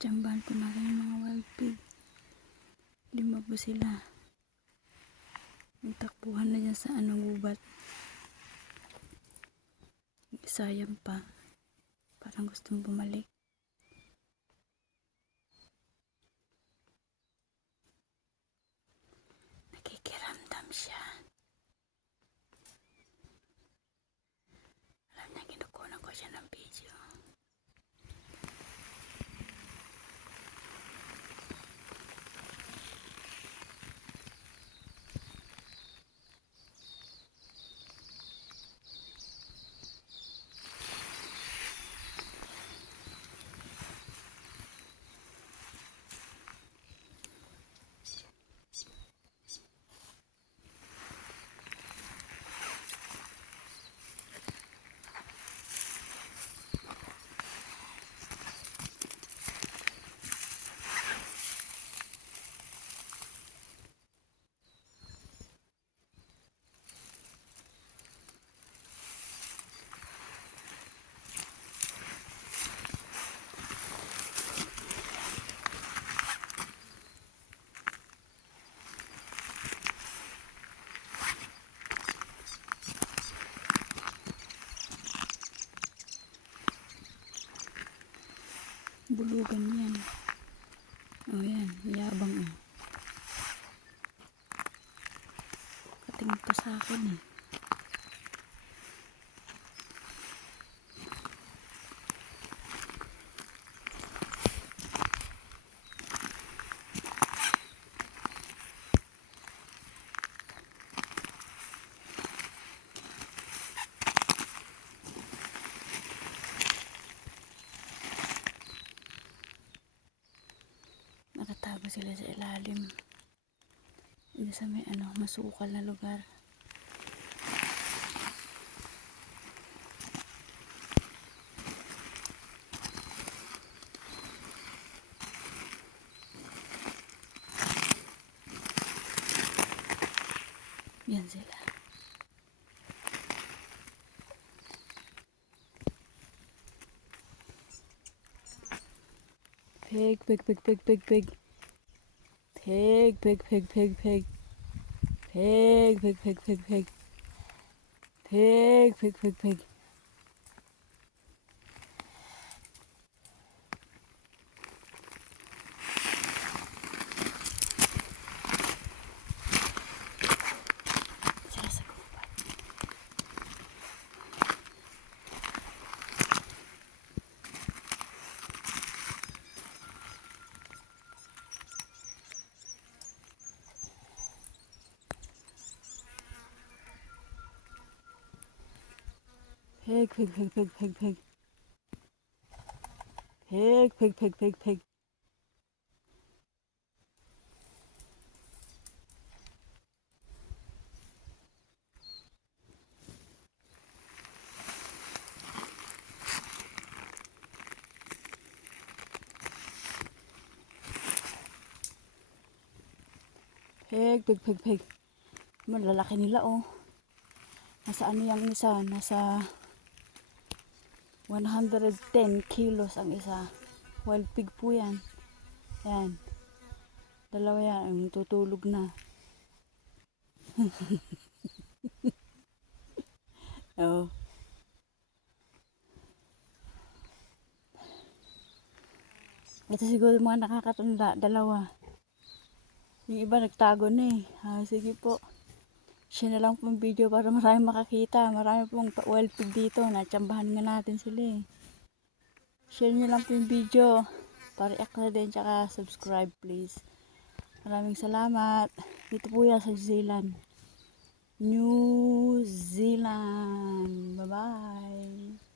Tsambahan ko na rin yung mga wild pig. Lima po sila. Nagtakbuhan na dyan sa gubat. Sayang pa. Parang gustong bumalik. Nakikiramdam siya. Alam niya, kinukunan ko siya ng video. Bulugan yan. Oh yan, yabang oh. Katingin pa sa akin eh. Nakatago sila sa ilalim. Hindi sa may masukal na lugar. Yan sila. Pig, pig, pig, pig, pig, pig. Pig, pig, pig, pig, pig. Pig, pig, pig, pig, pig. Pig, pig, pig, pig. Sila sa gubat. Pig, pig, pig, pig, pig, pig. Pig, pig, pig, pig, pig. Pig, pig, pig, pig. Malalaki nila oh. Nasa yung isa? Nasa 110 kilos ang isa. Wild pig po yan. Yan. Dalawa yan. Ang tutulog na. Oh. Ito siguro mga nakakatanda. Dalawa. Yung iba nagtago na eh. Sige po. Share na lang po yung video para marami makakita. Marami pong wild pig dito. Natsambahan nga natin sila eh. Share nyo lang po yung video. Para i-like na din. Tsaka subscribe please. Maraming salamat. Dito po yan sa New Zealand. New Zealand. Bye bye.